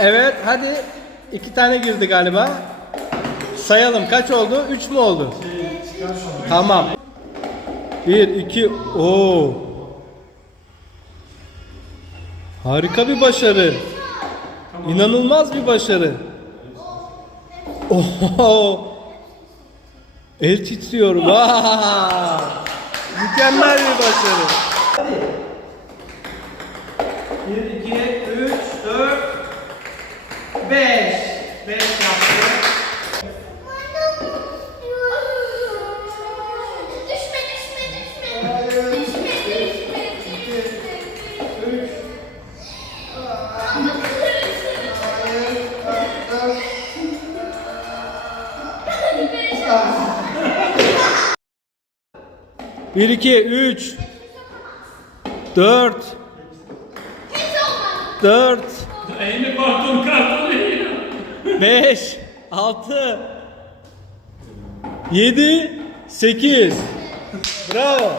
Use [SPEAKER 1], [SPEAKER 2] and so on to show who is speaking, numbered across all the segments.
[SPEAKER 1] Evet hadi. iki tane girdi galiba. Sayalım kaç oldu? Üç mü oldu? Tamam. Bir, iki, o. Harika bir başarı. İnanılmaz bir başarı. Oho. El titriyor. Vay. Mükemmel bir başarı.
[SPEAKER 2] 1, 2, 3, 4, 5. 5 yaptı.
[SPEAKER 3] Düşme düşme düşme. Düşme düşme. Düşme.
[SPEAKER 1] Bir, iki, üç. Dört. Dört.
[SPEAKER 4] Elini karton karton
[SPEAKER 1] 5 6 7 8 Bravo.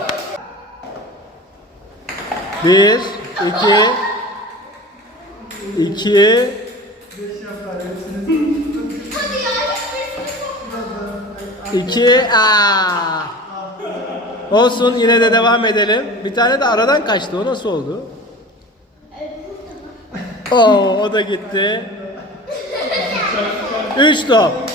[SPEAKER 3] 1 2 2
[SPEAKER 1] 2 Aa. Olsun yine de devam edelim. Bir tane de aradan kaçtı. O nasıl oldu? Oo, o da gitti. Üç.